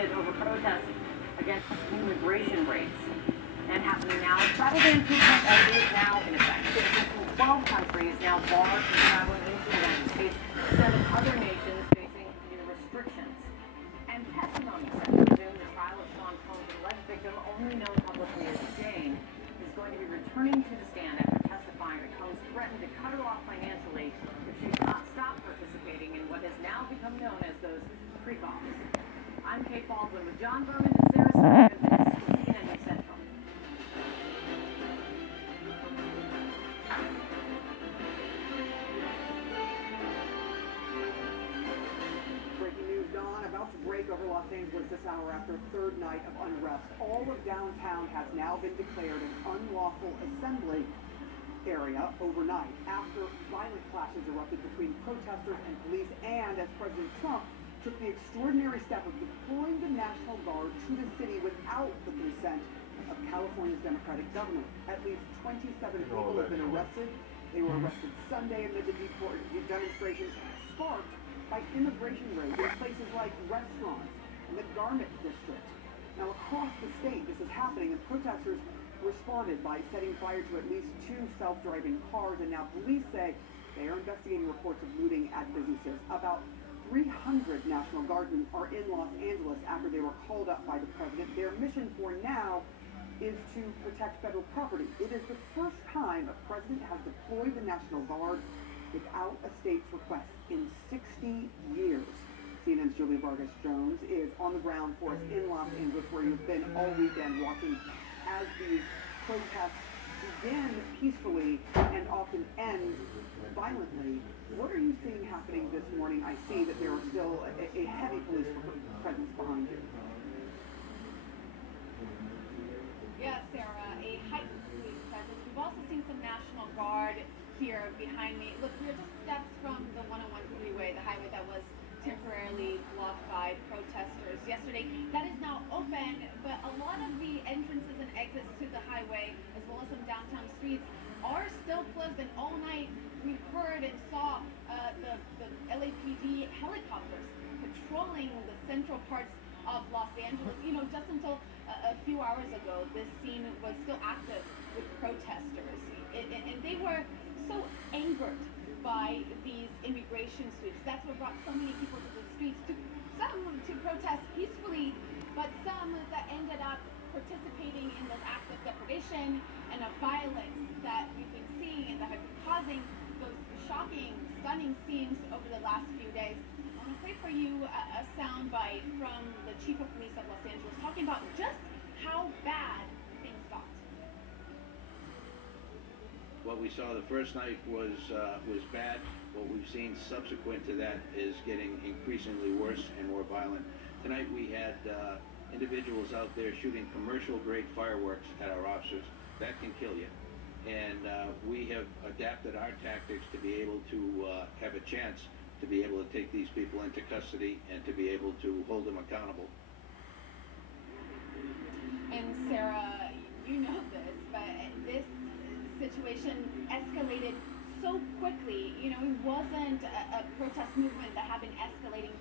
divided over protests against immigration rates. And happening now, travel ban 2.0 is now in effect. Citizens from 12 countries now barred from traveling into the United States, 7 other nations facing new restrictions. And testimony set to resume the trial of Sean Combs' alleged victim, only known publicly as Jane, is going to be returning to the stand after testifying that Combs threatened to cut her off financially if she does not stop participating in what has now become known as those freak-offs. I'm Kate Baldwin with John Berman and Sarah Smith. This is CNN News Central. Breaking news, Dawn, about to break over Los Angeles this hour after a third night of unrest. All of downtown has now been declared an unlawful assembly area overnight after violent clashes erupted between protesters and police, and as President Trump took the extraordinary step of deploying the National Guard to the city without the consent of California's Democratic governor. At least 27 people have been arrested. They were arrested Sunday amid the demonstrations sparked by immigration raids in places like restaurants and the Garment District. Now, across the state, this is happening, and protesters responded by setting fire to at least 2 self-driving cars, and now police say they are investigating reports of looting at businesses. About 300 National Guardsmen are in Los Angeles after they were called up by the president. Their mission for now is to protect federal property. It is the first time a president has deployed the National Guard without a state's request in 60 years. CNN's Julia Vargas Jones is on the ground for us in Los Angeles, where you've been all weekend watching as these protests begin peacefully and often end violently. What are you seeing happening this morning? I see that there are still a heavy police presence behind you. Yes, Sarah, a heightened police presence. We've also seen some National Guard here behind me. Look, we're just steps from the 101 freeway, the highway that was temporarily blocked by protesters yesterday. That is now open, but a lot of the entrances and exits to the highway, as well as some downtown streets, are still closed. And all night we heard and saw the LAPD helicopters patrolling the central parts of Los Angeles. You know, just until a few hours ago, this scene was still active with protesters, and they were so angered by these immigration sweeps. That's what brought so many people to the streets, some to protest peacefully, but some that ended up participating in those acts of depredation and of violence that we've been seeing and that have been causing those shocking, stunning scenes over the last few days. I want to play for you a soundbite from the Chief of Police of Los Angeles talking about just how bad things got. What we saw the first night was bad. What we've seen subsequent to that is getting increasingly worse and more violent. Tonight we had individuals out there shooting commercial-grade fireworks at our officers. That can kill you. And we have adapted our tactics to be able to have a chance to be able to take these people into custody and to be able to hold them accountable. And Sarah, you know this, but this situation escalated so quickly. You know, it wasn't a protest movement that had been escalating